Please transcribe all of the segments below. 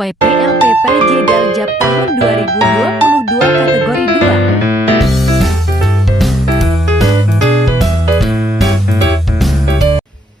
PPLPPJ Daljab tahun 2022 kategori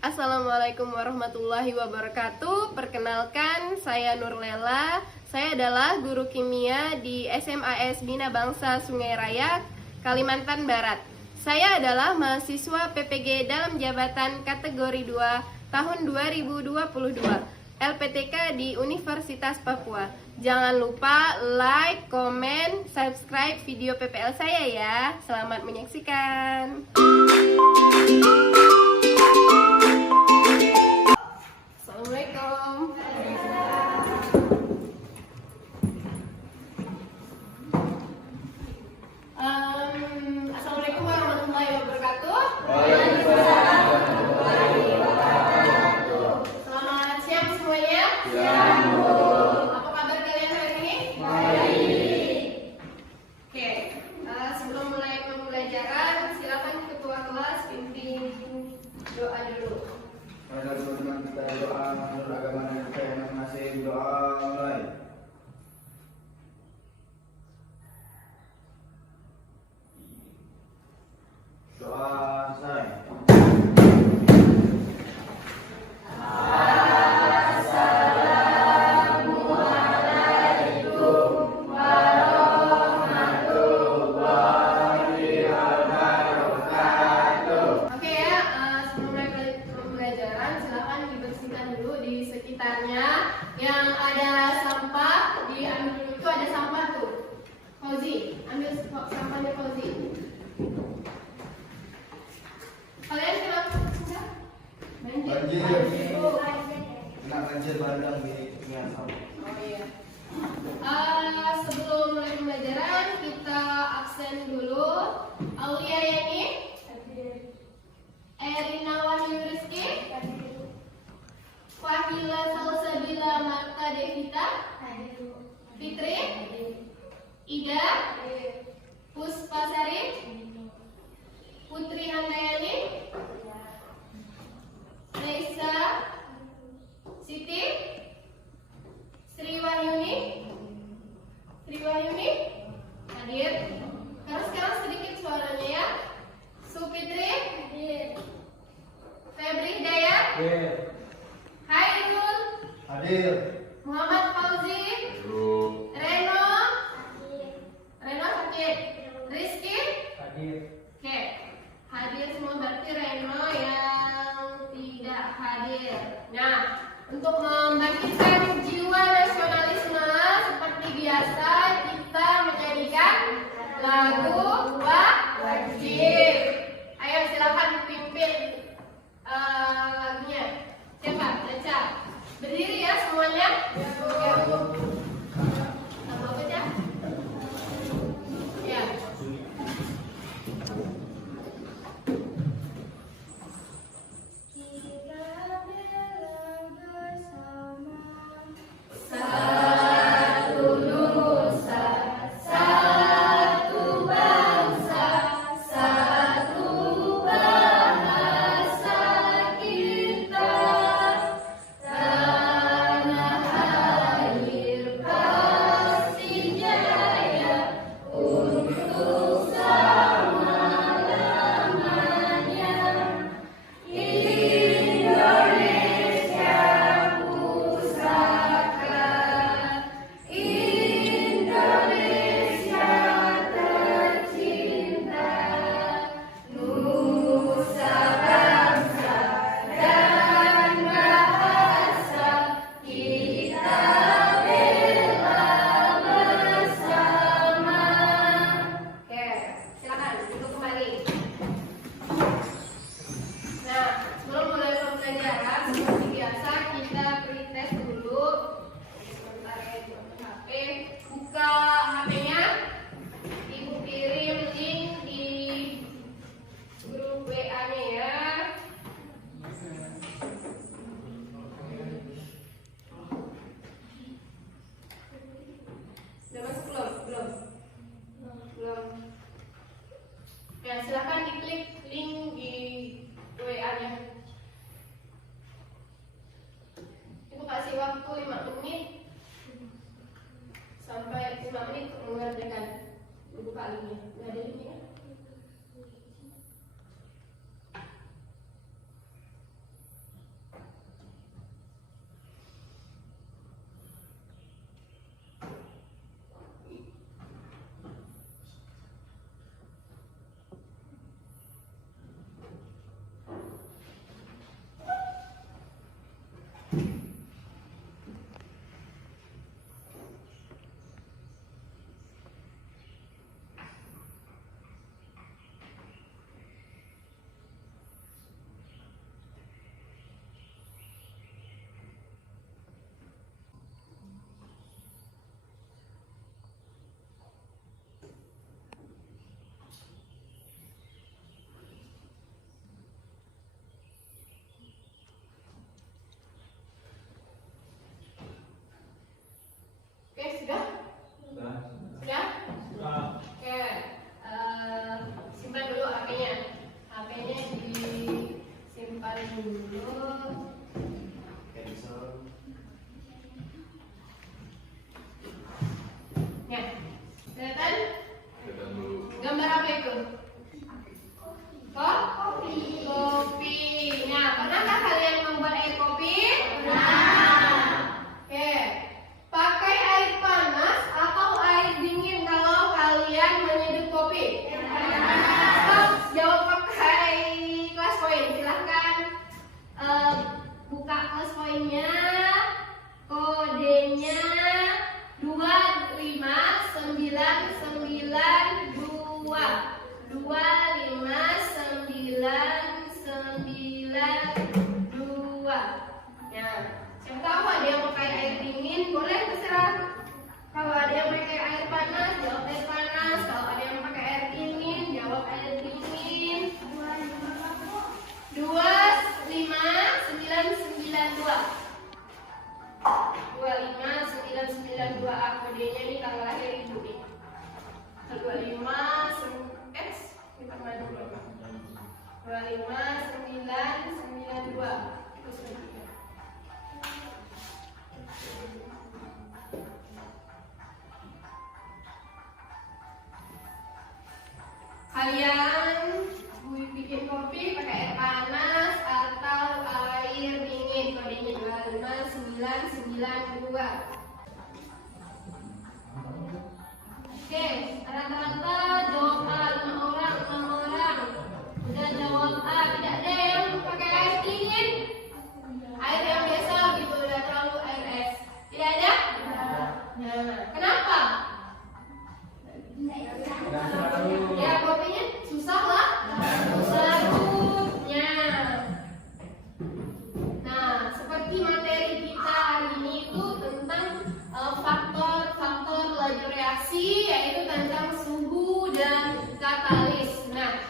2. Assalamualaikum warahmatullahi wabarakatuh. Perkenalkan, saya Nurlela. Saya adalah guru kimia di SMAS Bina Bangsa Sungai Raya, Kalimantan Barat. Saya adalah mahasiswa PPG dalam jabatan kategori 2 tahun 2022. LPTK di Universitas Papua. Jangan lupa like, komen, subscribe video PPL saya ya. Selamat menyaksikan. Assalamualaikum. Assalamualaikum warahmatullahi wabarakatuh. Selamat siang semuanya. Siang, Bu. Apa kabar kalian hari ini? Baik. Oke, sebelum mulai pembelajaran, silakan ketua kelas pimpin doa dulu. Pada teman-teman kita doa menurut agama dan kita yang masing-masing. Doa mulai. Doa selesai. Yang ada sampah, diambil dulu. Itu ada sampah tuh. Fauzi, ambil sampahnya Fauzi. Kalian kenapa enggak? Banjir. Kena banjir bandang di Niasam. Oh iya. Sebelum mulai pembelajaran, kita absen dulu. Aulia Yani, Erina Wahyu Rizky, Fahila Salsabila Marta Devita, Fitri, Ida, Puspasari, Putri Handayani, Reisa, Siti, Sri Wahyuni hadir. Sekarang sedikit suaranya ya. Supitri, Febri Hidayat, Hai Irul, Hadir. Muhammad Fauzi, Reno hadir, Rizky Hadir. Oke, hadir semua, berarti Reno yang tidak hadir. Nah, untuk membantu 5 menit untuk mengerjakan. Buka linknya. Nggak ada linknya. Oke, sudah? Sudah? Oke, simpan dulu HP-nya. HP-nya disimpan dulu. Ya, kelihatan? Gambar apa itu? Kopi. Kopi. Nah, pernahkah kalian membuat air kopi? Oke. Pakai air panas atau air dingin kalau kalian menyeduh kopi? Stop, jawab pakai kelas poin. Silahkan buka kelas poinnya. Kodenya 25992. 25992. Ya, siapa tahu ada yang pakai air dingin, boleh terserah. Kalau ada yang pakai air panas, jawab air panas. Kalau ada yang pakai air dingin, jawab air dingin. 25992. 25992. Kodenya ini tanggal lahir ibu nih. 25992. Itu selanjutnya. Kalian bikin kopi pakai air panas atau air dingin? Kodenya 25992. Oke, rata-rata jawab A 5 orang, 6 orang. Udah jawab A, tidak ada yang pakai air dingin. Air yang biasa gitu, udah terlalu air es. Tidak ada? Nah, kenapa? Ya, kopinya susah lah. Larutnya. Nah, seperti materi kita hari ini itu tentang faktor-faktor laju reaksi, yaitu tentang suhu dan katalis. Nah,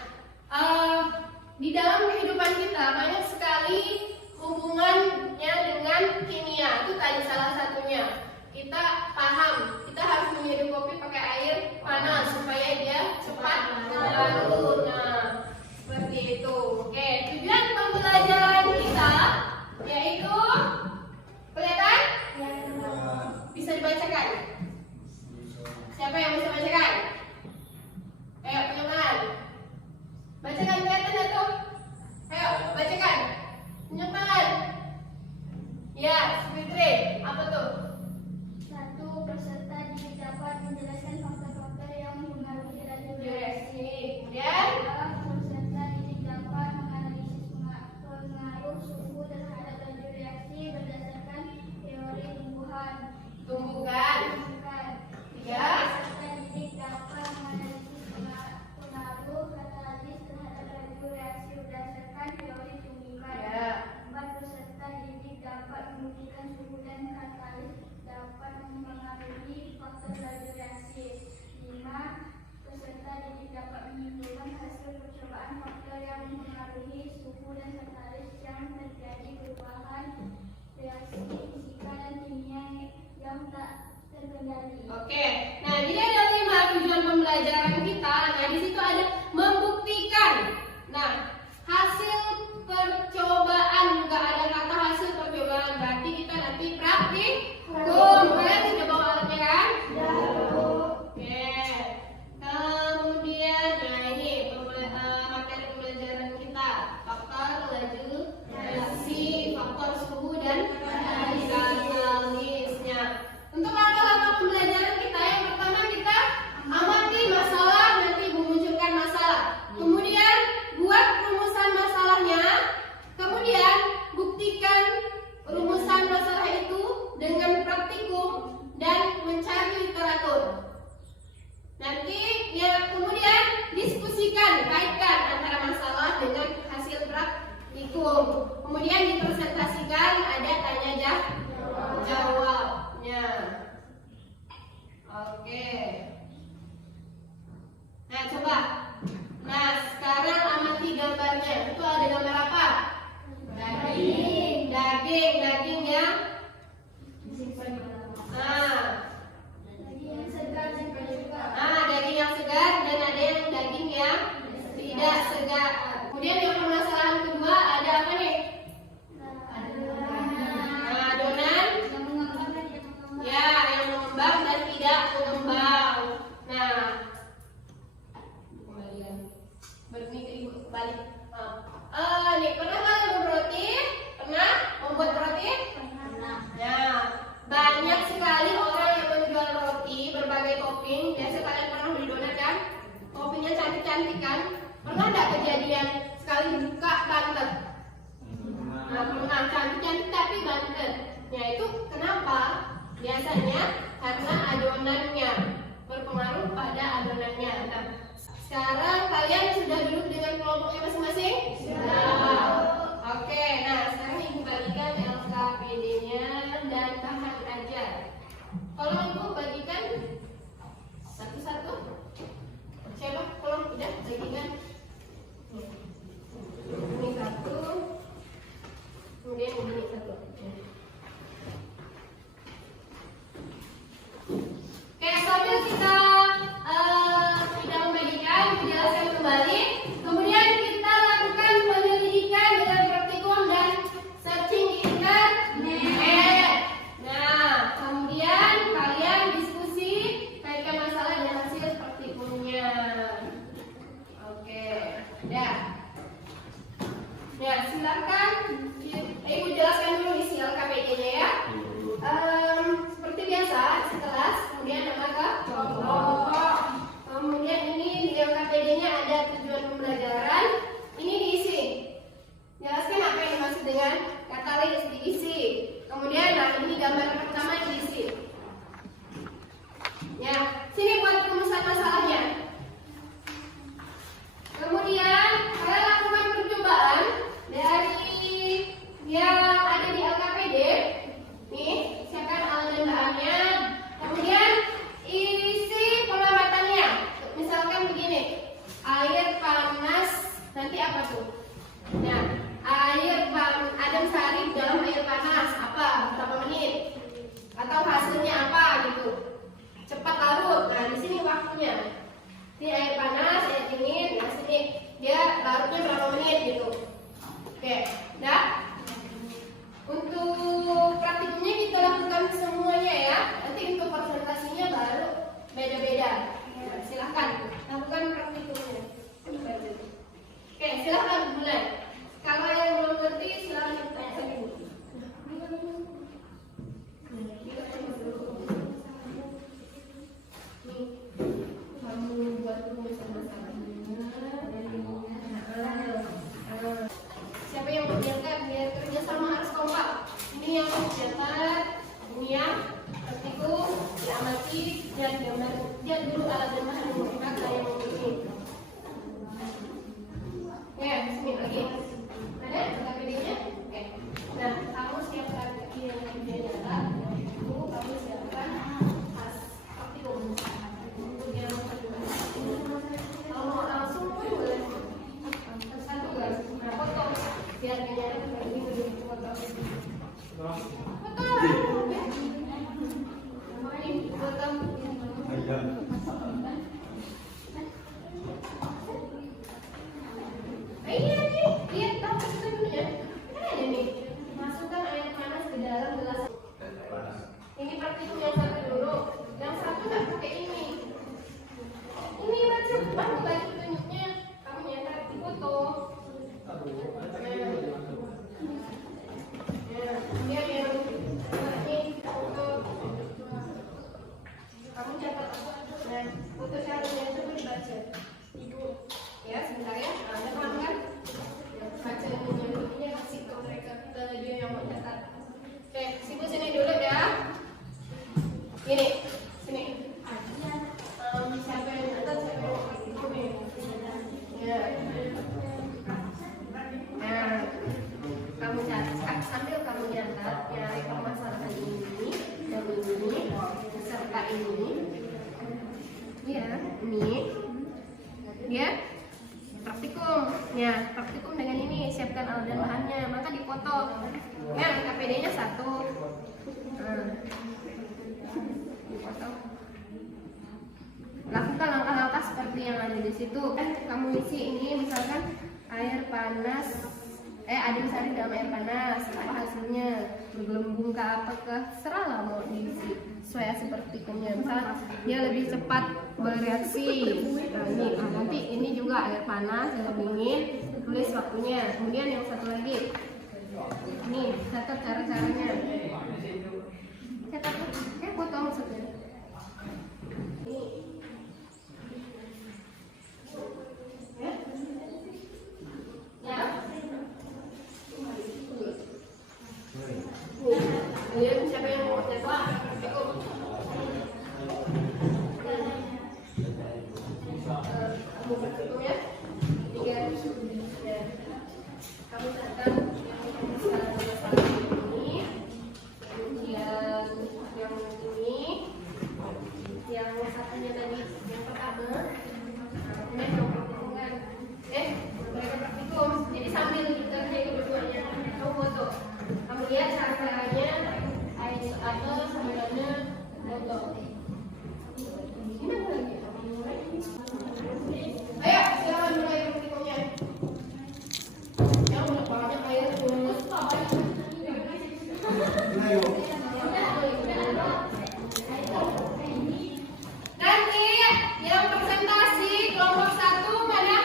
di dalam kehidupan kita banyak sekali hubungannya dengan kimia. Itu tadi salah satunya. Kita paham, kita harus menyeduh kopi pakai air panas supaya dia cepat larut. Nah, seperti itu. Oke, tujuan pembelajaran kita yaitu kelihatan? Bisa dibacakan? Siapa yang bisa bacakan? Ayo, tunjukkan. Bacakan, kelihatan ya tuh? Ayo, bacakan. Tunjukkan. Ya, Fitri, apa tuh? Satu, peserta didik dapat menjelaskan faktor-faktor yang mempengaruhi laju reaksi. Kemudian, Peserta didik dapat menganalisis pengaruh suhu terhadap laju reaksi berdasarkan teori tumbuhan. tumbukan. Tiga, Peserta didik dapat menganalisis pengaruh katalis terhadap laju reaksi berdasarkan teori tumbuhan. ya. 4. Peserta didik dapat membuktikan suhu dan katalis dapat mempengaruhi faktor laju reaksi. 5. Peserta didik dapat menyimpulkan hasil percobaan faktor yang mempengaruhi suhu dan katalis yang terjadi perubahan reaksi fisika dan kimia yang tak terkendali. Oke, nah jadi ada 5 tujuan pembelajaran kita. Nah di situ ada membuktikan. Nah hasil percobaan juga ada kata hasil percobaan. Berarti kita nanti praktikum. Kalian sudah bawa alatnya kan? Nanti ya kemudian diskusikan, kaitkan antara masalah dengan hasil praktikum. Kemudian dipresentasikan, ada tanya jawabnya. Oke. Nah, coba. Nah, sekarang amati gambarnya. Itu ada gambar apa? Daging yang daging yang segar dan ada yang daging yang tidak segar. Kemudian yang permasalahan kedua ada apa nih? Adonan ya yang mengembang dan tidak mengembang. Nah, kembalian balik. Nih, pernah nggak membuat roti? Pernah membuat roti? Nah, banyak sekali orang yang menjual roti berbagai topping. Biasa kalian pernah beli donat kan? Toppingnya cantik-cantik kan? Pernah nggak kejadian sekali buka bantet? Nah, pernah cantik-cantik tapi bantet. Ya itu kenapa? Biasanya karena adonannya berpengaruh pada adonannya. Nah, sekarang kalian sudah duduk dengan kelompoknya masing-masing? Sudah. Oke, nah sekarang ibu bagikan LKPD-nya dan bahan ajar. Tolong ibu bagikan satu-satu. Coba tolong udah bagikan. Ini satu, kemudian ini satu. Oke, sambil kita tidak membagikan, menjelaskan kembali. Kemudian kita lakukan penyelidikan dengan praktikum dan searching di internet. Nah, kemudian kalian diskusi kaitkan masalah dan hasil praktikumnya. Oke, dah. Ya, silakan. Ibu jelaskan dulu isi LKPD-nya ya. Seperti biasa, sekelas, kemudian nama kelompok. Kemudian ini di LKPD-nya ada tujuan pembelajaran. Ini diisi. Jelaskan apa yang dimaksud dengan katalis, diisi. Kemudian, nah ini gambar pertama yang diisi. Ya, sini buat rumusan masalahnya. Kemudian, kalian lakukan percobaan dari yang ada di LKPD. Nih, siapkan alat dan bahannya. Kemudian isi pengamatannya. Misalkan begini, air panas nanti apa tuh? Nah, adem sehari dalam air panas apa? Berapa menit? Atau hasilnya apa gitu? Cepat larut. Nah, di sini waktunya. Ini air panas, air dingin. Nah, sini dia larutnya berapa menit gitu? Oke, dah. Untuk praktikumnya kita lakukan semuanya ya. Nanti untuk presentasinya baru beda-beda. Ya, silahkan lakukan praktikumnya. Oke, silahkan mulai. Kalau yang belum ngerti silahkan tanya saya dulu. Kamu buat rumusan masalahnya. Siapa yang mengerjakan biar kerja sama harus kompak. Ini yang mencatat, ini yang praktikum, diamati, dan gambar. Lihat dulu alat dan bahan kata yang ini. Oke, sini lagi. Ada LKPD-nya? Oke. Nah, kamu siapkan yang nyata. Kamu siapkan praktikum. Untuk yang kedua. Kalau mau langsung pun boleh. Satu guys. Nah, foto. Biar kayaknya begini foto. Foto. Ini foto. Iya nih, lihat tahu masukkan dulu ya. Kan ada nih, masukkan air panas ke dalam gelas. Ini praktikum yang satu dulu, yang satu nggak pakai ini. Ini macam baru bagi petunjuknya. Kamu nyetak di foto. Dia yang ini foto. Kamu catat. Nah, foto caranya itu dibaca. Ibu, ya sebentar ya. Ada paham kan? Baca ini kasih ke mereka, ke dia yang mau catat. Oke, sibu sini dulu ya. Ini, sini. Siapa praktikum dengan ini, siapkan alat dan bahannya, maka dipotong. Ya, KPD-nya 1. Dipotong. Lakukan langkah-langkah seperti yang ada di situ. Kamu isi ini misalkan air panas, aduk sari dalam air panas, apa hasilnya? Bergelembung ke apakah? Serahlah mau diisi sesuai hasil praktikumnya. Misal dia lebih cepat bereaksi. Nah, ini nanti ini juga air panas yang lebih dingin, tulis waktunya. Kemudian yang satu lagi, ini catat cara-caranya. Catat, foto maksudnya. Ini. Ya. Kemudian siapa yang mau coba? Kamu berhitung ya. 3. Ya. Kamu catat ini, kemudian yang ini, yang satunya tadi yang pertama. Kemudian yang perhitungan. Mereka praktikum. Jadi sambil kita kerja keduanya, kamu foto. Kamu lihat cara-caranya, atau sebenarnya foto. Ini apa lagi? Ayo, silakan mulai praktikumnya. Yang udah banyak air terus. Nanti yang presentasi kelompok 1 mana?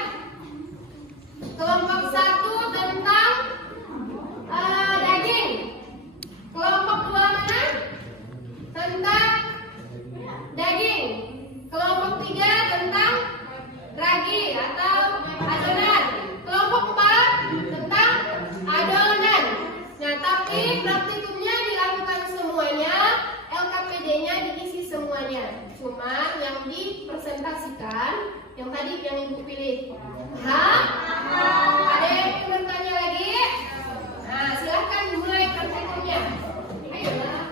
Kelompok 1 tentang daging. Kelompok 2 mana? Tentang daging. Kelompok 3 tentang ragi atau adonan. Kelompok 4 tentang adonan. Nah, tapi praktikumnya dilakukan semuanya, LKPD-nya diisi semuanya. Cuma yang dipresentasikan, yang tadi yang ibu pilih. Ada yang ingin bertanya lagi? Nah, silahkan mulai praktikumnya. Ayolah.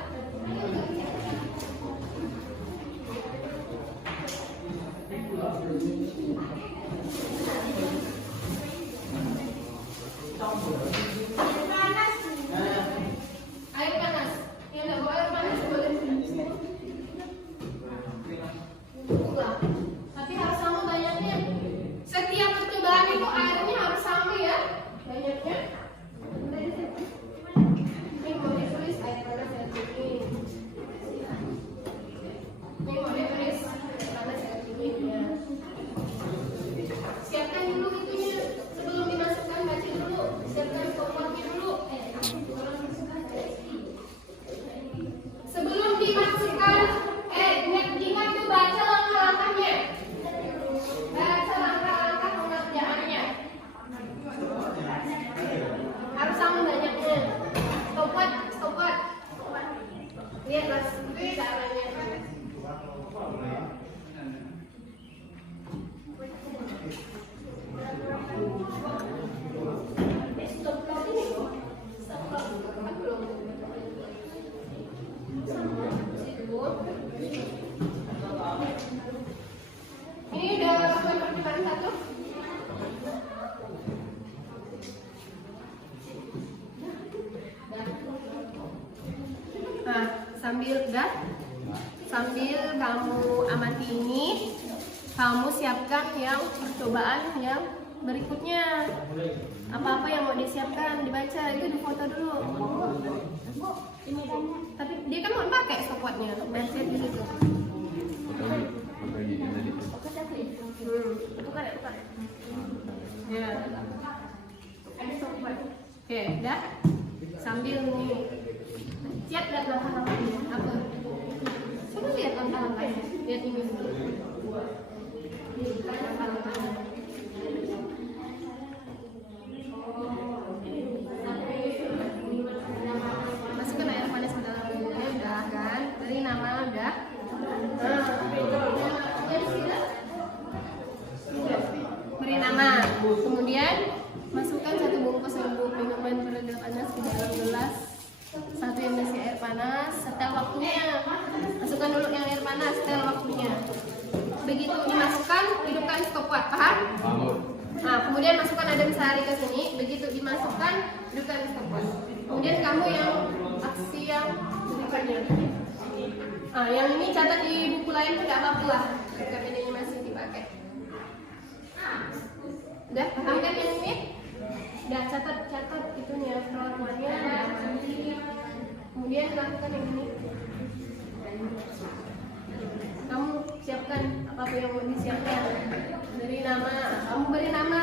Air panas. Yang nggak bawa air panas boleh. Enggak. Tapi harus sama banyaknya. Setiap percobaan itu airnya harus sama ya, banyaknya. Ini mau ditulis air panas air dingin. Ini mau ditulis air panas air dingin ya. Siapkan dulu itunya sebelum dimasukkan, baca dulu. Siapkan stopwatchnya dulu. Sebelum dimasukkan, ingat tuh baca langkah-langkahnya. Baca langkah-langkah pengerjaannya. Harus sama banyaknya. Stopwatch. Lihat mas, caranya. Ini udah lakukan percobaan 1. Nah, sambil kamu amati ini, kamu siapkan yang percobaan yang berikutnya. Apa-apa yang mau disiapkan, dibaca, itu difoto dulu. Tapi dia kan mau pakai stopwatchnya, baca di situ. Bukan. Ya. Ada stopwatch. Oke, udah. Sambil nih. Siap lihat langkah-langkahnya. Apa? Coba lihat langkah-langkahnya. Lihat ini dulu. Lihat langkah-langkahnya. Masukkan air panas ke dalam minumnya, udah kan? Beri nama udah. Beri nama. Kemudian masukkan 1 bungkus minuman peredam panas ke dalam gelas. 1 yang berisi air panas. Setel waktunya. Masukkan dulu yang air panas, setel waktunya. Begitu dimasukkan, hidupkan stopwatch. Paham? Nah, kemudian masukkan adem sehari ke sini. Begitu dimasukkan, dudukkan di stopwatch. Kemudian kamu yang aksi yang berikutnya. Nah, yang ini catat di buku lain tidak apa-apa lah. RKPD-nya masih dipakai. Udah paham kan yang ini? Udah catat itunya perlakuannya. Kemudian lakukan yang ini. Kamu siapkan apa yang mau disiapkan. Beri nama. Kamu beri nama.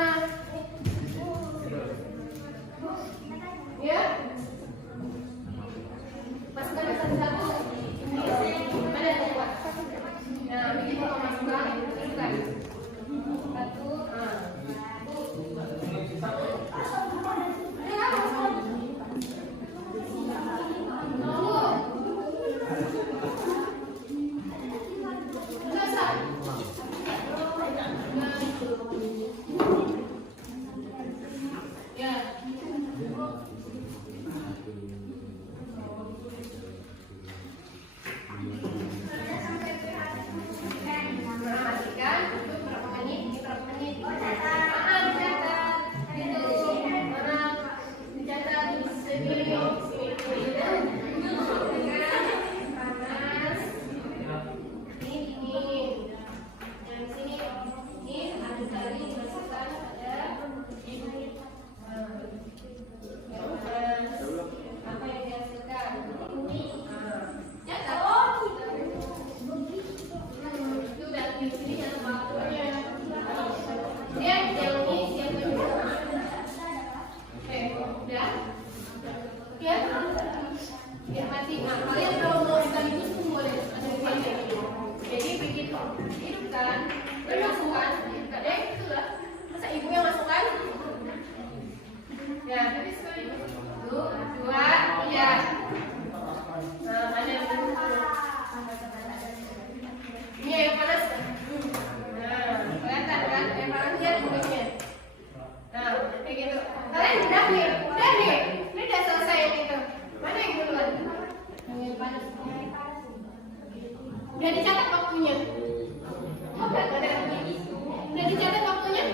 Ya. Masukkan satu-satu. Mana yang kuat? Nah, begitu kamu masukkan. Masukkan. Satu. Udah dicatat waktunya. Udah dicatat waktunya.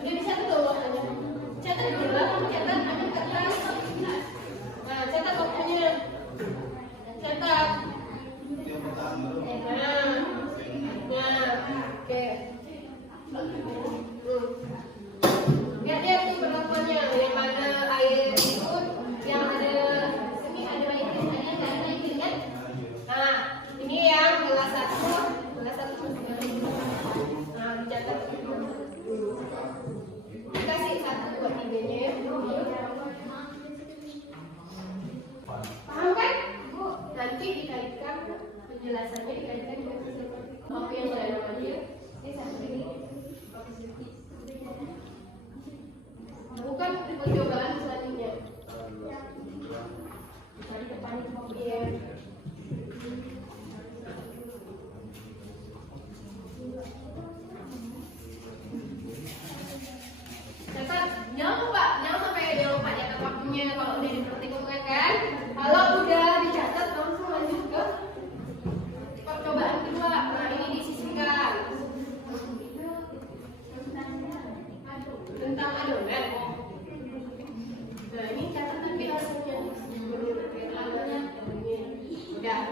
Udah dicatat dong waktunya. Catat dulu lah, kamu catat ada kata. Nah, catat waktunya. Catat. Nah, oke. Lihat ya tuh perlakuannya yang ada air itu, yang ada sini ada air, ada nggak ada air kan? Nah, ini yang gelas satu. Nah, dicatat. Dikasih satu buat idenya ya. Paham kan? Nanti dikaitkan penjelasannya dikaitkan dengan kopi yang saya namanya. Ini satu ini. Bukan percobaan selanjutnya. Tadi depan itu kopi ya. Catat, jangan lupa catat waktunya kalau udah diperhatikan kan. Kalau udah dicatat langsung lanjut ke percobaan kedua. Nah, ini disisihkan tentang adonan. Nah, ini catat nanti hasilnya. Udah.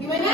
Gimana?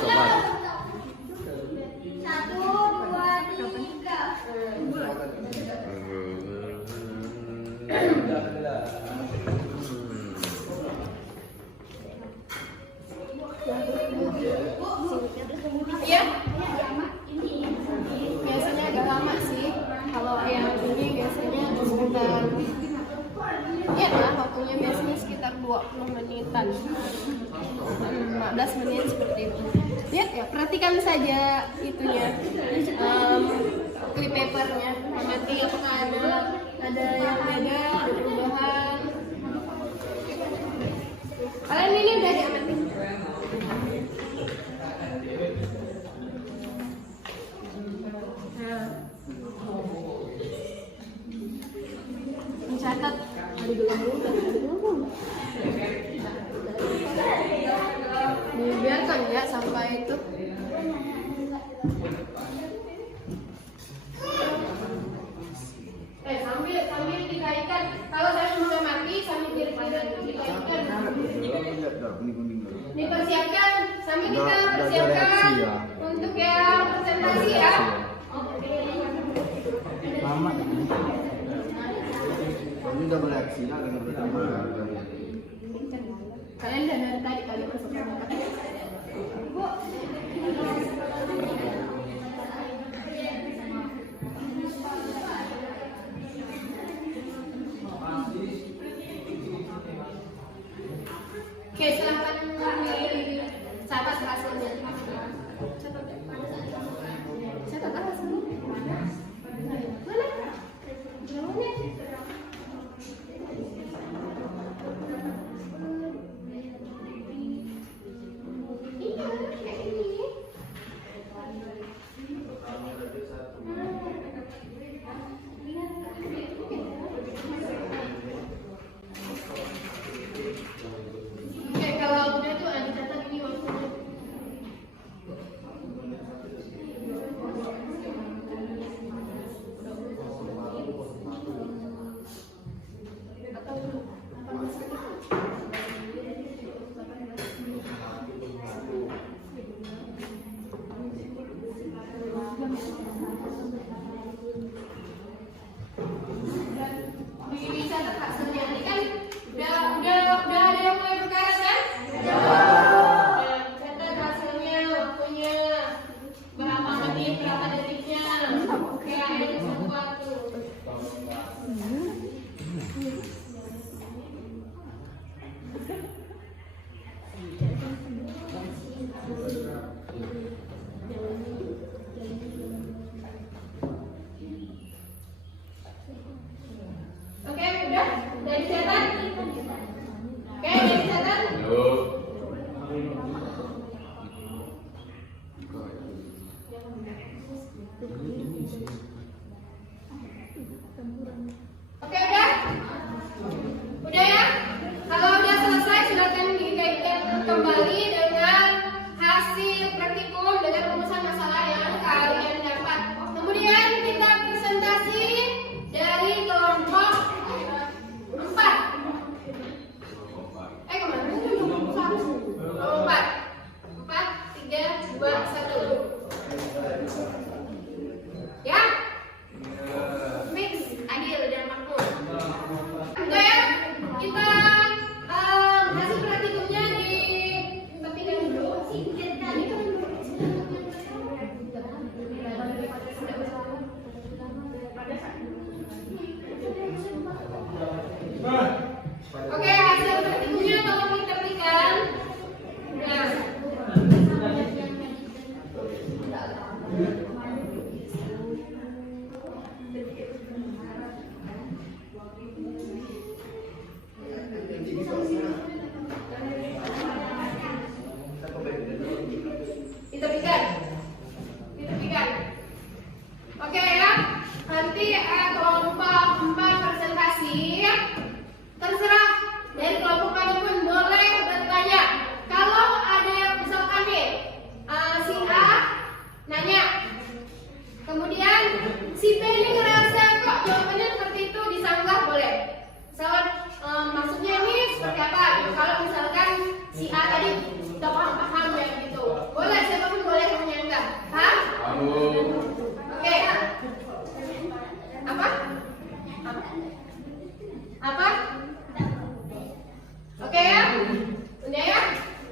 sobat. 1, 2, 3. Iya? Biasanya agak lama sih. Kalau yang ini biasanya sekitar, ya lah waktunya biasanya sekitar 20 menitan, 15 menit seperti itu. Lihat ya, perhatikan saja itunya, clip papernya. Nanti apakah ada yang beda, ada perubahan. Kalian ini udah diamatin? Nah, mencatat ada 20 dan ada 20. Dibiarkan ya sampai itu. Sambil dikaitkan. Kalau saya mengamati sambil dikaitkan. Dipersiapkan sambil kita persiapkan untuk yang presentasi ya. Lama ini. Kamu udah bereaksi lah dengan pertama. Kalian udah dari tadi kali masuk Bu. Oke, silahkan dicatat hasilnya. Catat hasilnya. Mana? Jawabannya.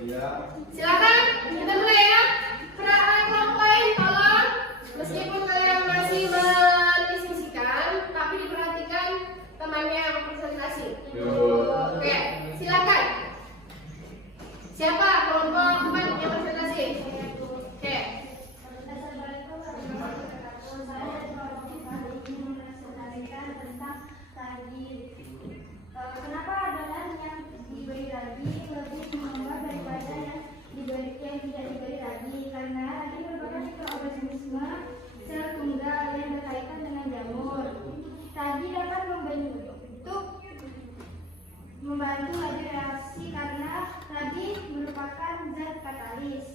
Iya. Silakan kita mulai ya. Kelompok lain tolong, meskipun kalian masih mendiskusikan, tapi diperhatikan temannya yang presentasi. Oke, silakan. Siapa kelompok 4 yang presentasi? Oke. Assalamualaikum warahmatullahi wabarakatuh. Saya ingin mempresentasikan tentang ragi. Kenapa adonan yang diberi ragi lebih mengembang daripada yang tidak diberi ragi? Karena ragi merupakan mikroorganisme sel tunggal yang berkaitan dengan jamur. Ragi dapat membantu laju reaksi karena ragi merupakan zat katalis.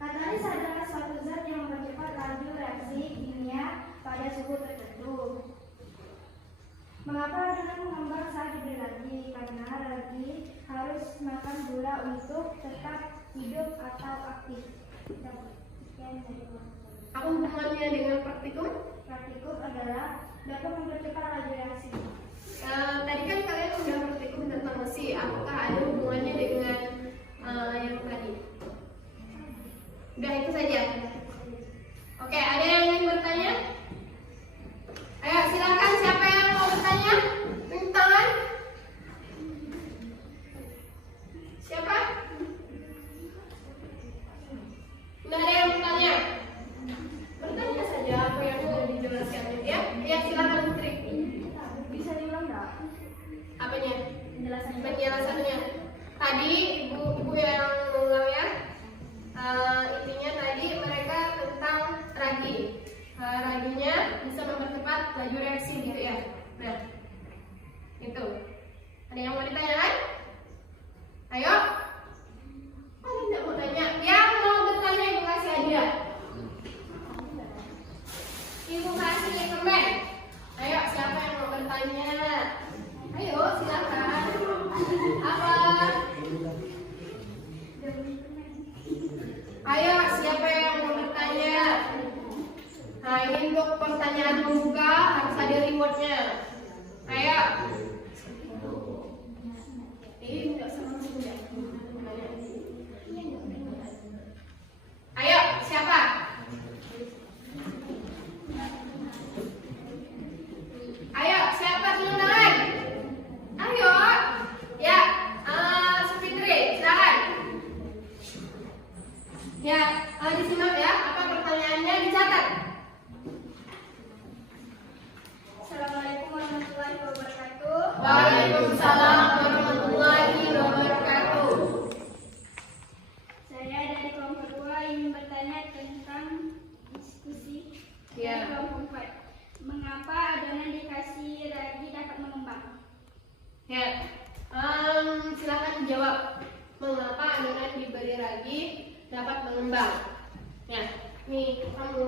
Katalis adalah suatu zat yang mempercepat laju reaksi kimia pada suhu tertentu. Mengapa adonan mengembang saat diberi ragi? Karena ragi harus makan gula untuk tetap hidup atau aktif. Apa hubungannya dengan praktikum? Praktikum adalah dapat mempercepat laju reaksi. Tadi kan kalian sudah praktikum tentang besi. Apakah ada hubungannya dengan yang tadi? Udah itu saja. Oke, ada yang ingin bertanya? Ayo silakan, siapa yang mau bertanya? Tunjuk tangan. Siapa? Tidak ada yang bertanya. Bertanya saja apa yang mau dijelaskan ya. Ya silakan Putri. Bisa diulang nggak? Apanya? Penjelasannya. Penjelasannya. Tadi ibu yang mengulang ya. Intinya tadi mereka tentang ragi. Raginya bisa mempercepat laju reaksi gitu ya. Nah, itu. Ada yang mau ditanyakan? Ayo. Ada yang mau tanya? Yang mau bertanya ibu kasih aja. Ibu kasih permen. Ayo, siapa yang mau bertanya? Ayo, silakan. Apa? Ayo, siapa yang mau bertanya? Nah, ini untuk pertanyaan membuka harus ada rewardnya. Ayo. Ini nggak usah langsung ya. Ayo, siapa? Ayo, siapa tunangan? Ayo. Ya, Supitri, silakan. Ya, disimak ya. Apa pertanyaannya dicatat? Assalamualaikum warahmatullahi wabarakatuh. Waalaikumsalam warahmatullahi wabarakatuh. Saya dari kelompok 2 ingin bertanya tentang diskusi Ya. dari kelompok 4. Mengapa adonan dikasih ragi dapat mengembang? Ya, silakan dijawab. Mengapa adonan diberi ragi dapat mengembang? Ya, nih kamu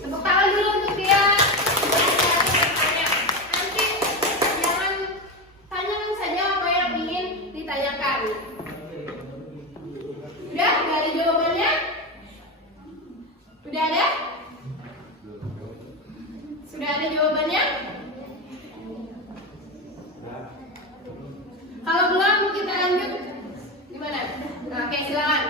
tepuk tangan dulu untuk dia. Nanti jangan tanyakan saja apa yang ingin ditanyakan. Udah, nggak ada jawabannya? Udah ada? Sudah ada jawabannya? Kalau belum kita lanjut gimana? Nah, oke, silakan.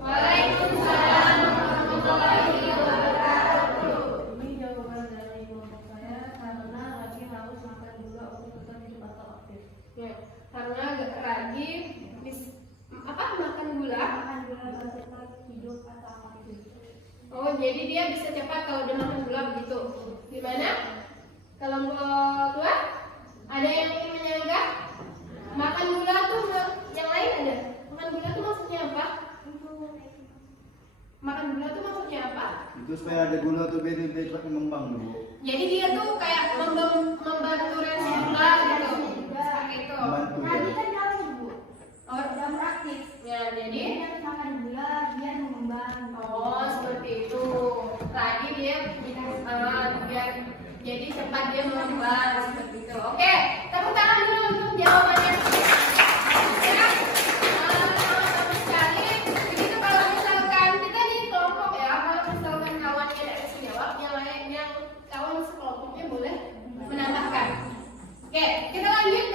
Waalaikumsalam warahmatullahi wabarakatuh. Ini jawaban dari kelompok saya karena ragi harus makan gula untuk tetap hidup atau aktif. Ya, karena ragi makan gula. Makan gula untuk tetap hidup atau aktif. Oh, jadi dia bisa cepat kalau dia makan gula begitu. Gimana? Kelompok 2? Ada yang ingin menyanggah? Makan gula tuh yang lain ada? Makan gula tuh maksudnya apa? Makan gula tuh maksudnya apa? Itu supaya ada gula tuh biar cepat mengembang dulu. Jadi dia tuh kayak membantu reaksi gula gitu. Seperti itu. Membantu ya. Ragi kan jamur, Bu. Oh, Jamur aktif. ya jadi Jadi harus makan gula biar mengembang. oh seperti itu. Tadi dia biar jadi cepat dia mengembang seperti itu. Oke, tepuk tangan dulu untuk jawabannya. Ya, bagus sekali. Begitu kalau misalkan kita di kelompok ya, kalau misalkan kawannya ada yang jawab, yang lain yang kawan sekelompoknya boleh menambahkan. Oke, kita lanjut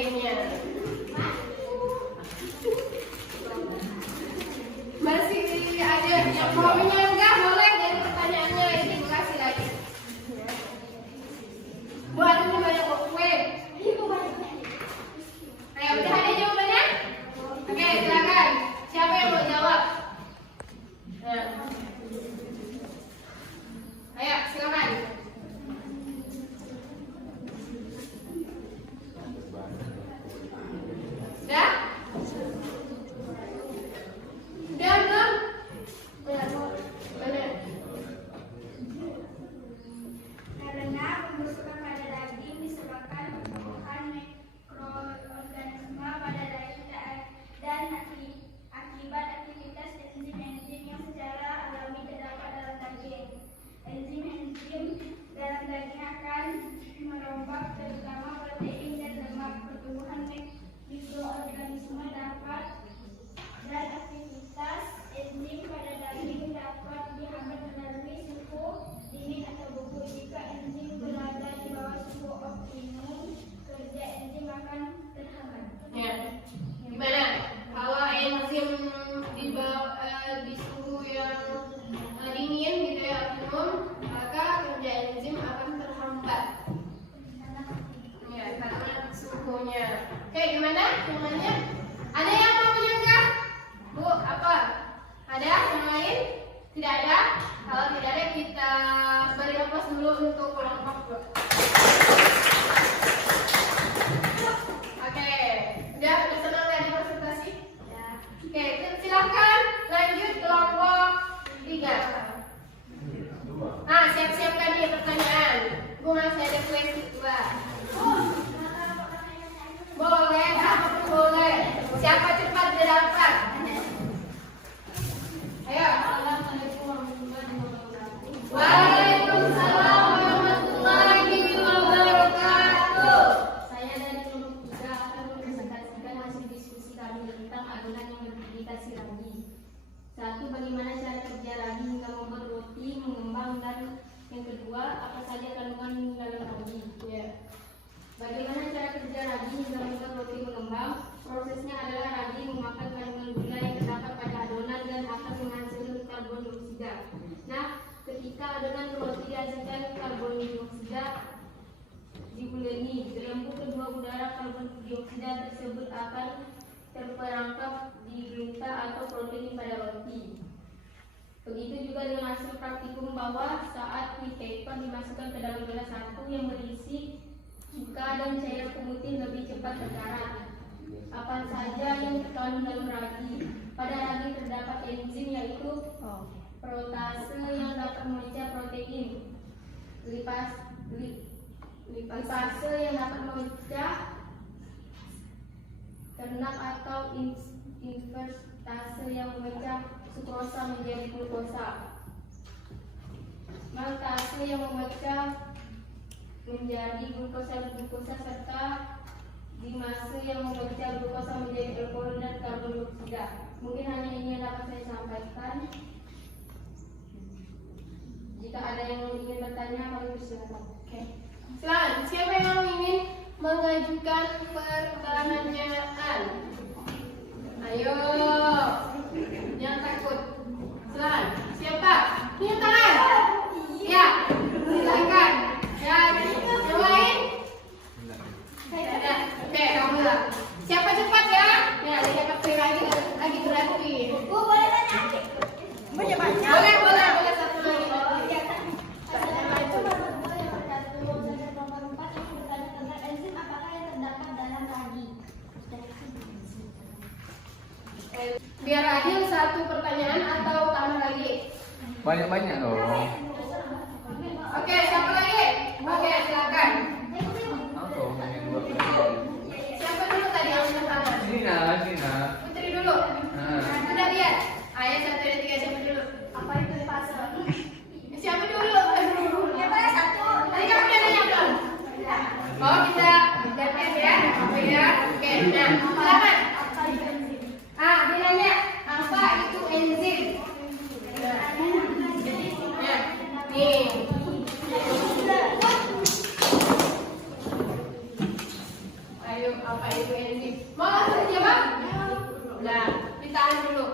G-nya. Masih ada yang mau menyanggah, boleh dari pertanyaannya ini kasih lagi. Buat ini banyak kue. Ayo, udah ada jawabannya? Oke, silakan. Siapa yang mau jawab? Nah. Ayo, silakan. Sudah? Sudah belum? Mana? Karena pembusukan pada daging disebabkan pertumbuhan mikroorganisme pada daging dan akibat aktivitas enzim-enzim yang secara alami terdapat dalam daging. Enzim-enzim dalam daging akan merombak terutama protein dan lemak. Pertumbuhan mikroorganisme dapat dan aktivitas enzim pada daging dapat dihambat melalui suhu dingin atau beku. Jika enzim berada di bawah suhu optimum, kerja enzim akan terhambat. Ya. Gimana? Kalau enzim di suhu yang dingin gitu ya optimum, maka kerja enzim akan terhambat. Ya, karena suhunya. Oke, gimana? Semuanya? Ada yang mau menyanggah? Bu, apa? Ada yang lain? Tidak ada? Kalau tidak ada, kita beri aplaus dulu untuk kelompok Bu. Oke, udah senang nggak di presentasi? Ya. Oke, silakan lanjut kelompok 3. Nah, siap-siapkan nih pertanyaan. Bu masih ada kuis 2. Boleh, apapun boleh. Siapa cepat dia dapat. Ayo. Waalaikumsalam warahmatullahi wabarakatuh. Saya dari kelompok 3 akan mempresentasikan hasil diskusi kami tentang adonan yang berdedikasi ragi. 1. Bagaimana cara kerja ragi hingga membuat roti mengembang, dan yang kedua, apa saja kandungan dalam ragi. Ya. Bagaimana cara kerja ragi hingga membuat roti mengembang? Prosesnya adalah ragi memakan kandungan gula yang terdapat pada adonan dan akan menghasilkan karbon dioksida. Nah, ketika adonan roti dihasilkan karbon dioksida dibuleni, belenggu kedua udara karbon dioksida tersebut akan terperangkap di gluta atau protein pada roti. Begitu juga dengan hasil praktikum bahwa saat white paper dimasukkan ke dalam gelas satu yang berisi cuka dan cairan pemutih lebih cepat berkarat. Apa saja yang terkandung dalam ragi? Pada ragi terdapat enzim yaitu protase yang dapat memecah protein, lipase yang dapat memecah ternak atau invertase yang memecah sukrosa menjadi glukosa, maltase yang memecah menjadi glukosa serta dimase yang memecah glukosa menjadi alkohol dan karbon dioksida. Mungkin hanya ini yang dapat saya sampaikan. Jika ada yang ingin bertanya, kami persilakan. Oke. Silakan. Siapa yang ingin mengajukan pertanyaan? Ayo. Jangan takut. Silakan. Siapa? Lihat tangan. Ya. Silakan. Ya. Yang lain? Ada. Oke, kamu lah. Siapa cepat ya? Ya, lihat lagi berarti. Bu, boleh tanya adik? Boleh satu lagi. Assalamualaikum warahmatullahi wabarakatuh. Saya kelompok 4 yang bertanya tentang enzim apakah yang terdapat dalam ragi. Biar adil, satu pertanyaan atau tambah lagi? Banyak-banyak dong. Oke, siapa lagi? Oke, silakan. Aku hanya 2. Siapa dulu tadi yang angkat tangan? Sini. Putri dulu. Nah. Udah lihat. Ayo 1, 2, 3, siapa dulu? Apa itu fase? Siapa dulu? Ya, boleh satu. Tadi kamu udah nanya belum? Oh, kita gantian ya. Oke ya. Oke, nah, silakan. Apa itu enzim? Dia nanya apa itu enzim? Nah, nih. Ayo. Bapak Ibu ini. Mau langsung jawab? Nah, ditahan dulu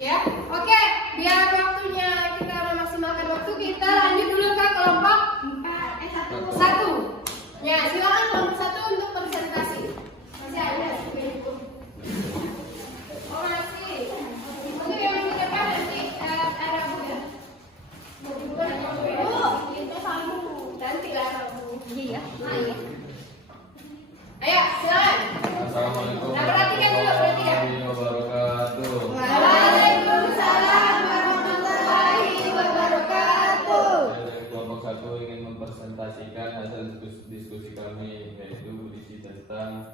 ya. Oke, biar waktunya kita memaksimalkan waktu, kita lanjut dulu ke kelompok 1. Ya, silakan kelompok 1 untuk presentasi. Masih ada itu. Oh, masih. Oke, yang di depan nanti ada Bu ya. Itu kamu nanti lah kamu. Iya. Ayo, silakan. Assalamualaikum Nah, perhatikan dulu, perhatikan. warahmatullahi wabarakatuh. Waalaikumsalam warahmatullahi wabarakatuh. Saya dari kelompok 1 ingin mempresentasikan hasil diskusi kami, yaitu berisi tentang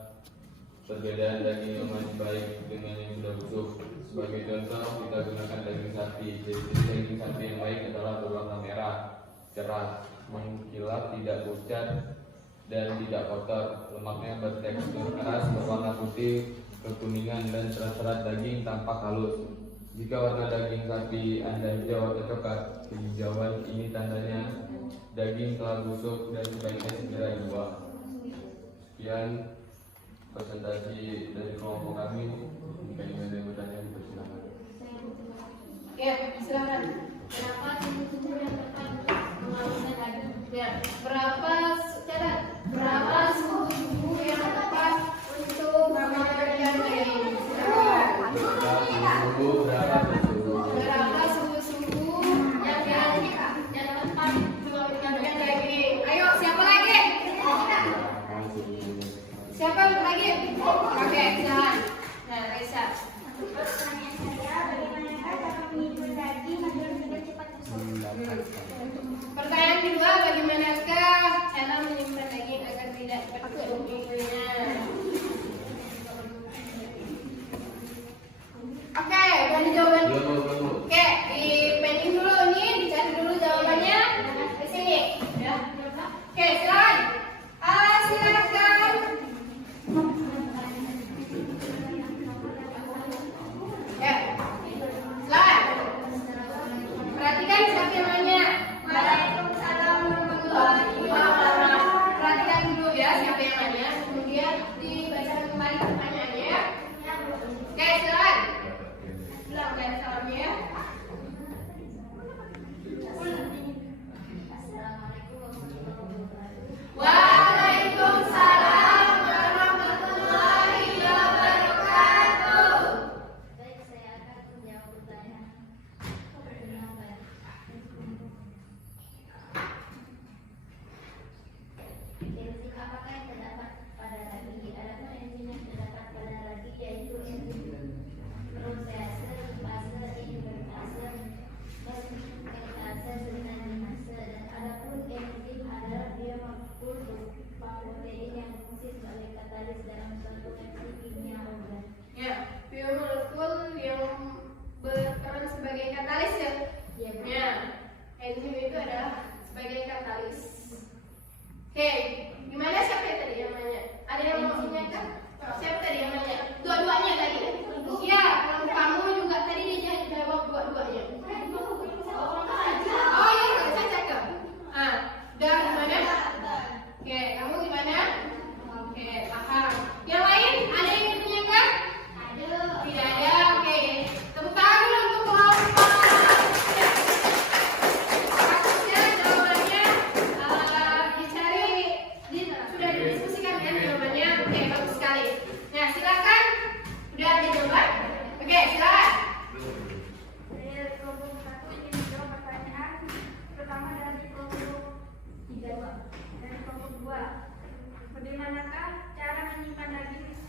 perbedaan daging yang masih baik dengan yang sudah busuk. Sebagai contoh, kita gunakan daging sapi. Jadi daging sapi yang baik adalah berwarna merah, cerah, mengkilap, tidak pucat, dan tidak kotor. Lemaknya bertekstur keras, berwarna putih, kekuningan, dan serat-serat daging tampak halus. Jika warna daging sapi Anda hijau atau coklat, kehijauan ini tandanya daging telah busuk dan sebaiknya segera dibuang. Sekian presentasi dari kelompok kami. Jika ingin ada yang bertanya, dipersilakan. Ya, silakan. Berapa sumbu yang tepat untuk mengawinkan daging? Ya, berapa suhu yang tepat untuk mengawinkan daging? Silakan. Berapa suhu yang tepat untuk mengawinkan daging? Ayo, siapa lagi? Siapa lagi? Oke, silakan. Nah, Raisa. Pertanyaan saya, bagaimanakah cara menyimpan daging agar tidak cepat busuk? Pertanyaan kedua, bagaimanakah cara menyimpan daging agar tidak cepat busuk? Oke, berani jawaban. Oke, di pending dulu nih, dicari dulu jawabannya di sini. Ya. Oke, silakan. Silakan. Ya, silakan. Perhatikan siapa yang nanya. Waalaikumsalam warahmatullahi wabarakatuh. Perhatikan dulu ya siapa yang nanya, kemudian dibaca kembali pertanyaannya ya. Oke, silakan. Bilang dari salamnya ya. Waalaikumsalam warahmatullahi wabarakatuh. Baik, saya akan menjawab pertanyaan. Enzim apakah yang terdapat pada ragi? Adapun enzim yang terdapat pada ragi yaitu enzim protease, lipase, invertase, ekstase, dan linase. Dan adapun enzim adalah biomolekul berupa protein yang berfungsi sebagai katalis dalam suatu reaksi kimia organik. Ya, biomolekul yang berperan sebagai katalis ya. Ya, Bu. Ya, enzim itu adalah sebagai katalis. Oke, gimana siapa yang tadi yang nanya? Ada yang mau menanyakan? Siapa tadi yang nanya? Dua-duanya tadi. Iya, kalau kamu juga tadi dia jawab dua-duanya. Oh iya, saya cakap. Udah gimana? Oke, kamu gimana? Oke, paham. Yang lain ada yang ditanyakan? Tidak ada. Oke, tepuk tangan dulu untuk kelompok. Kasusnya jawabannya sudah didiskusikan kan jawabannya. Oke, bagus sekali. Nah, silakan. Udah ada jawaban? Oke, silakan. Dari kelompok 1 ingin menjawab pertanyaan pertama dari kelompok 3. Dari kelompok 2, bagaimanakah cara menyimpan daging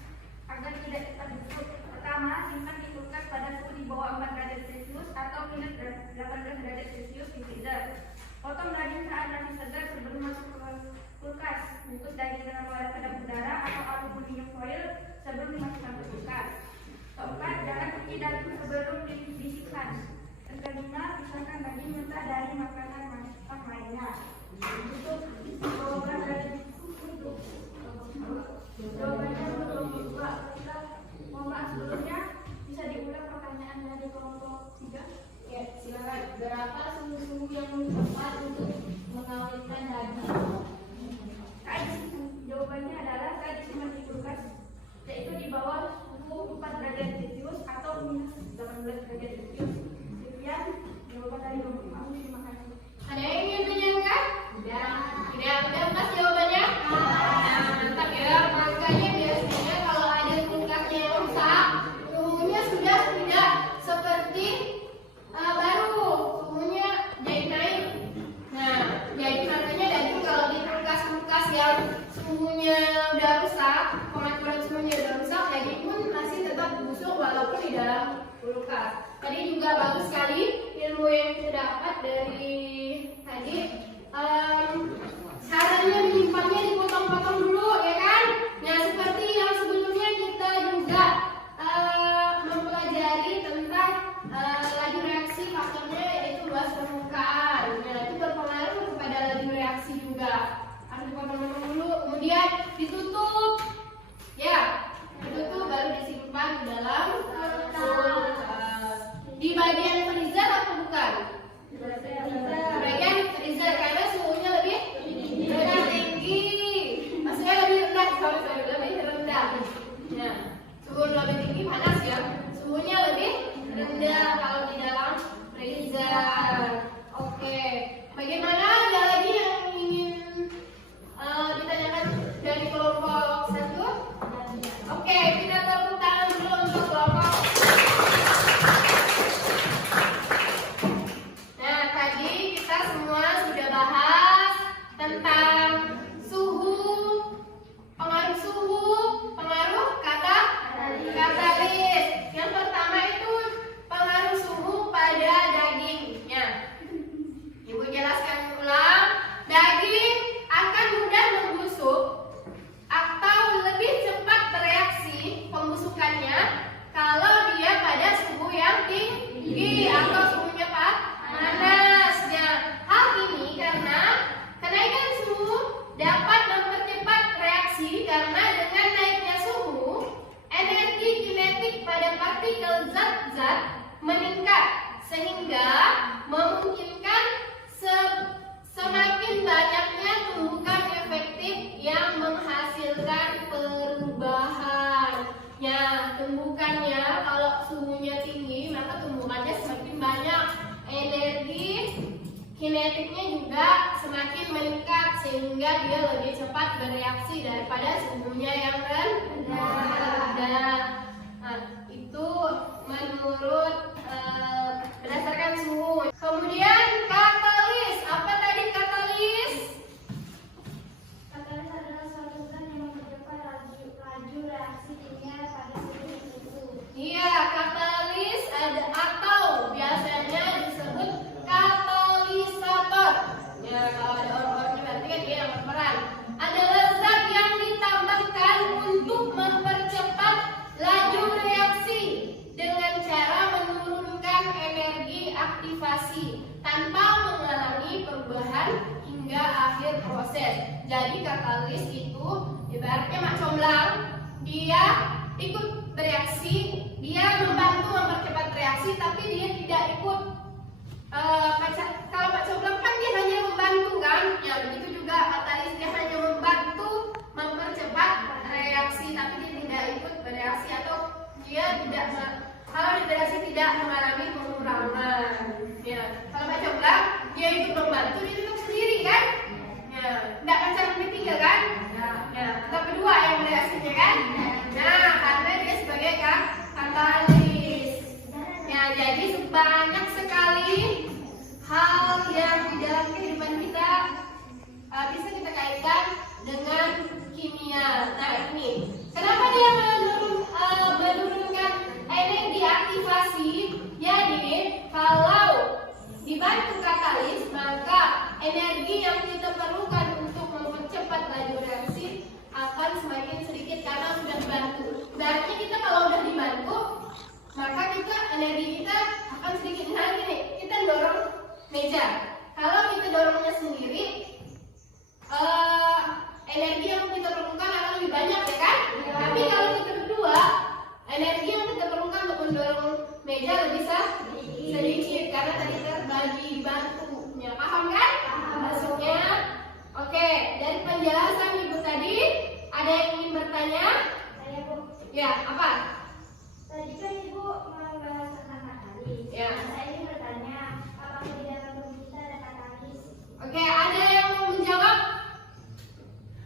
agar tidak cepat busuk? Pertama, simpan di kulkas pada suhu di bawah 4 derajat Celcius atau minus 18 derajat Celcius di freezer. Potong daging saat masih segar sebelum masuk ke kulkas. Bungkus daging dengan wadah kedap udara atau aluminium foil sebelum dimasukkan ke kulkas. Keempat, jangan cuci daging sebelum disimpan. Dan kelima, pisahkan daging mentah dari makanan mentah lainnya. Untuk jawaban dari jawabannya belum dibuka. Mohon maaf sebelumnya, bisa diulang pertanyaan dari kelompok 3. Ya, silakan. Berapa suhu yang tepat untuk mengawinkan daging? Jawabannya adalah saat disimpan di kulkas info yang kita dapat dari tadi, caranya menyimpannya dipotong-potong dulu, ya kan? Nah, seperti yang sebelumnya kita juga mempelajari tentang laju reaksi, faktornya yaitu luas permukaan. Nah, itu berpengaruh kepada laju reaksi juga. Harus dipotong-potong dulu, kemudian ditutup, ya, ditutup baru disimpan di dalam kulkas. Di bagian freezer atau bukan? Bagian freezer karena suhunya lebih tinggi, maksudnya lebih rendah, lebih rendah. Nah, suhu lebih tinggi panas ya, suhunya lebih rendah kalau di dalam freezer. Oke, bagaimana? Ada lagi yang ingin ditanyakan dari kelompok 1? Oke, kita tepuk tangan dulu untuk kelompok. Nah, tadi kita semua sudah bahas tentang pengaruh katalis. Yang pertama itu pengaruh suhu pada dagingnya. Ibu jelaskan ulang, daging akan mudah membusuk atau lebih cepat bereaksi pembusukannya kalau dia pada suhu yang tinggi atau suhunya panas. Nah, hal ini karena kenaikan suhu dapat mempercepat reaksi karena dengan naiknya suhu, energi kinetik pada partikel zat-zat meningkat sehingga memungkinkan semakin banyaknya tumbukan efektif yang menghasilkan perubahan. Ya, tumbukannya kalau suhunya tinggi maka tumbukannya semakin banyak, energi kinetiknya juga semakin meningkat sehingga dia lebih cepat bereaksi daripada suhunya yang rendah. Nah, itu menurut berdasarkan suhu. Kemudian katalis, apa tadi katalis? Katalis adalah suatu zat yang mempercepat laju reaksi kimia pada suhu tertentu. Iya, katalis ada atau biasanya disebut katalisator. Ya, kalau ada orang-orangnya berarti kan dia yang berperan. Adalah zat yang ditambahkan untuk mempercepat laju reaksi dengan cara menurunkan energi aktivasi tanpa mengalami perubahan hingga akhir proses. Jadi katalis itu ibaratnya mak comblang, dia ikut bereaksi, dia membantu mempercepat reaksi, tapi dia tidak ikut. Kalau mak comblang kan dia hanya membantu kan, ya begitu juga katalis, dia hanya membantu mempercepat reaksi, tapi dia tidak ikut bereaksi atau dia tidak kalau bereaksi tidak mengalami pengurangan. Ya, kalau mak comblang dia ikut membantu, dia duduk sendiri kan, ya tidak akan bertiga kan, ya tetap kedua yang bereaksinya kan. Nah, karena dia sebagai katalis. Ya, jadi banyak sekali hal yang di dalam kehidupan kita bisa kita kaitkan dengan kimia. Nah, ini kenapa dia menurunkan energi aktivasi? Jadi kalau dibantu katalis, maka energi yang kita perlukan untuk mempercepat laju reaksi akan semakin sedikit karena sudah dibantu. Berarti kita kalau sudah dibantu, maka kita energi kita akan sedikit. Misalnya gini, kita dorong meja. Kalau kita dorongnya sendiri, energi yang kita perlukan akan lebih banyak, ya kan? Tapi kalau kita berdua, energi yang kita perlukan untuk mendorong meja lebih sedikit karena tadi terbagi bantu. Ya, paham kan? Maksudnya? Oke, dari penjelasan Ibu tadi, ada yang ingin bertanya? Saya Bu. Ya, apa? Tadi kan Ibu membahas tentang katalis. Ya. Saya ingin bertanya, apakah di dalam tubuh kita ada katalis? Oke, ada yang mau menjawab?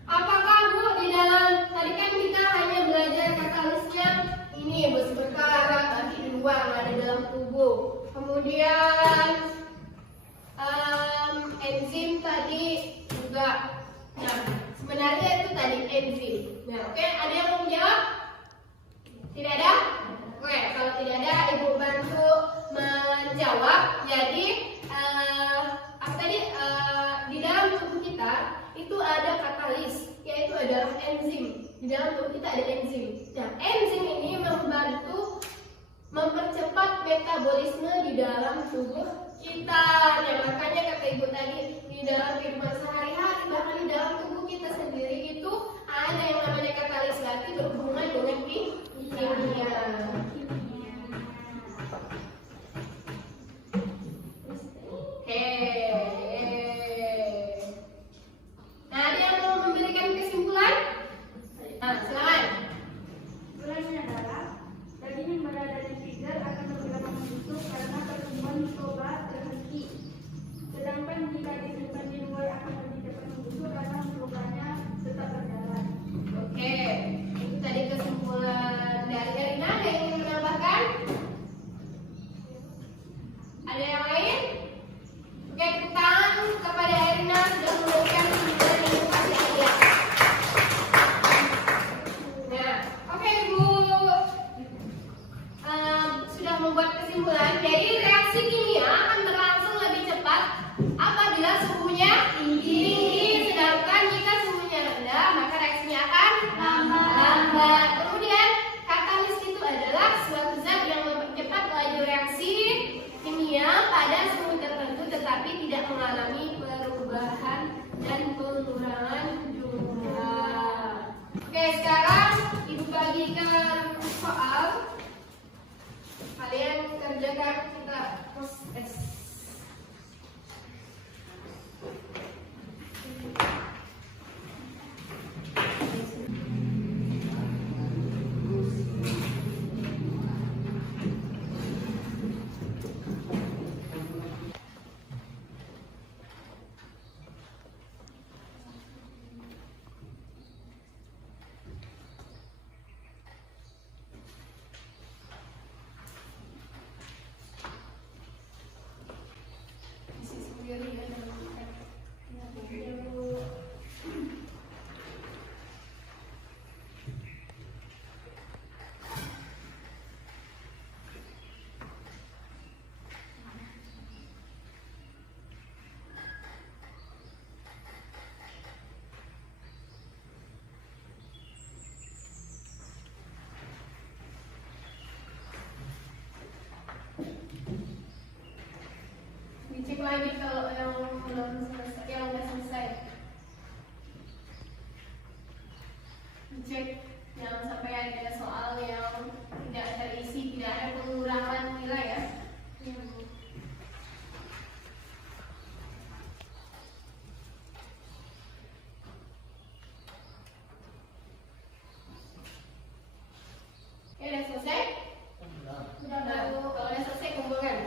Apakah Bu di dalam tadi kan kita hanya belajar katalisnya ini besi berkarat, tapi di luar nggak ada dalam tubuh. Kemudian enzim tadi juga. Nah, sebenarnya itu tadi enzim. Nah, oke, ada yang mau menjawab? Tidak ada? Oke, kalau tidak ada, Ibu bantu menjawab. Jadi kita ada enzim. Nah, enzim ini membantu mempercepat metabolisme di dalam tubuh kita. Ya, makanya kata ibu tadi, di dalam kehidupan sehari-hari bahkan di dalam tubuh kita sendiri itu ada yang namanya katalis, berarti berhubungan dengan kimia. Nah, ada yang mau memberikan kesimpulan? Nah, silakan. Kesimpulannya adalah daging yang berada di freezer akan beberapa membusuk karena pertumbuhan mikroba terhenti. Sedangkan jika disimpan di luar akan lebih cepat membusuk karena mikrobanya tetap berjalan. Oke, itu tadi kesimpulan dari Erina. Ada yang ingin menambahkan? Ada yang lain? Oke, tepuk tangan kepada Erina sudah memberikan kesimpulan yang pasti ada. Nah, oke Ibu, sudah membuat kesimpulan. Jadi reaksi kimia akan berlangsung lebih cepat apabila suhunya tinggi, sedangkan jika suhunya rendah maka reaksinya akan lambat. Kemudian katalis itu adalah suatu zat yang mempercepat laju reaksi kimia pada suhu tertentu tetapi tidak mengalami perubahan dan pengurangan jumlah. Oke, sekarang Ibu bagikan soal. Kalian kerjakan, kita proses. Dicek lagi kalau yang belum selesai, yang udah selesai. Dicek jangan sampai ada soal yang tidak terisi, tidak ada pengurangan nilai ya. Oke, udah selesai? Sudah. Kalau udah selesai kumpulkan.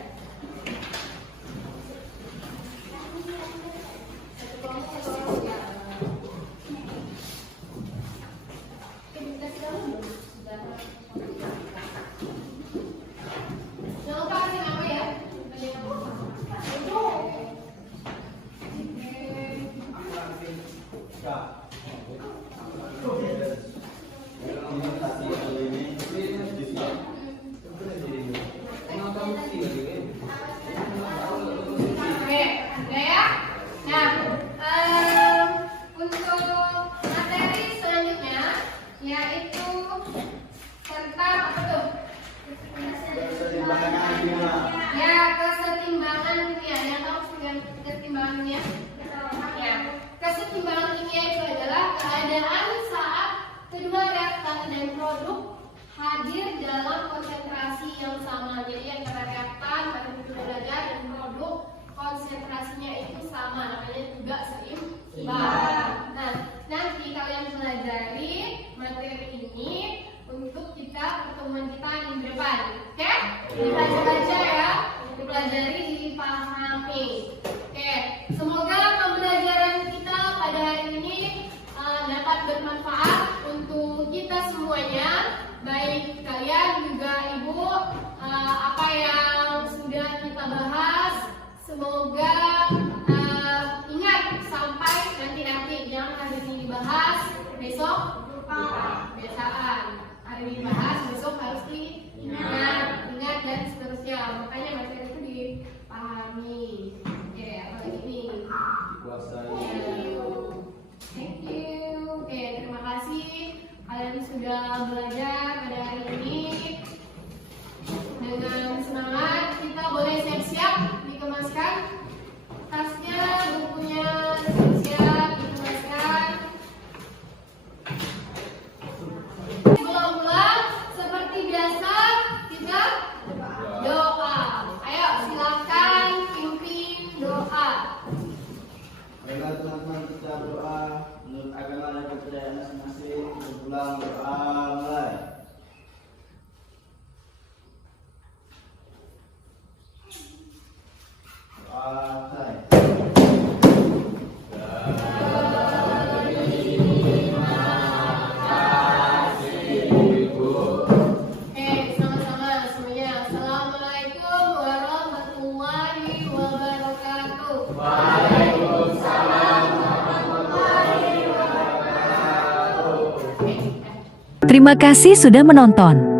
Kesetimbangan kimia itu adalah keadaan saat kedua reaktan dan produk hadir dalam konsentrasi yang sama. Jadi antara reaktan, pada kita belajar, dan produk konsentrasinya itu sama, namanya juga seimbang. Nah, nanti kalian pelajari materi ini untuk kita pertemuan kita minggu depan. Oke? Dibaca-baca ya, dipelajari, dipahami. Oke, semoga pembelajaran kita pada hari ini dapat bermanfaat untuk kita semuanya, baik kalian juga ibu. Apa yang sudah kita bahas, semoga ingat sampai nanti jangan hari ini dibahas, besok lupa, kebiasaan. Hari ini dibahas, besok harus diingat, dan seterusnya. Makanya materi itu sudah belajar pada hari ini. Dengan semangat, kita boleh siap-siap dikemaskan tasnya, bukunya siap-siap dikemaskan. Pulang-pulang seperti biasa kita doa. Ayo silakan pimpin doa. Baiklah teman-teman, kita doa menurut agama dan kepercayaan masing-masing. Berpulang doa mulai. Doa mulai. Sama-sama semuanya. Assalamualaikum warahmatullahi wabarakatuh. Terima kasih sudah menonton.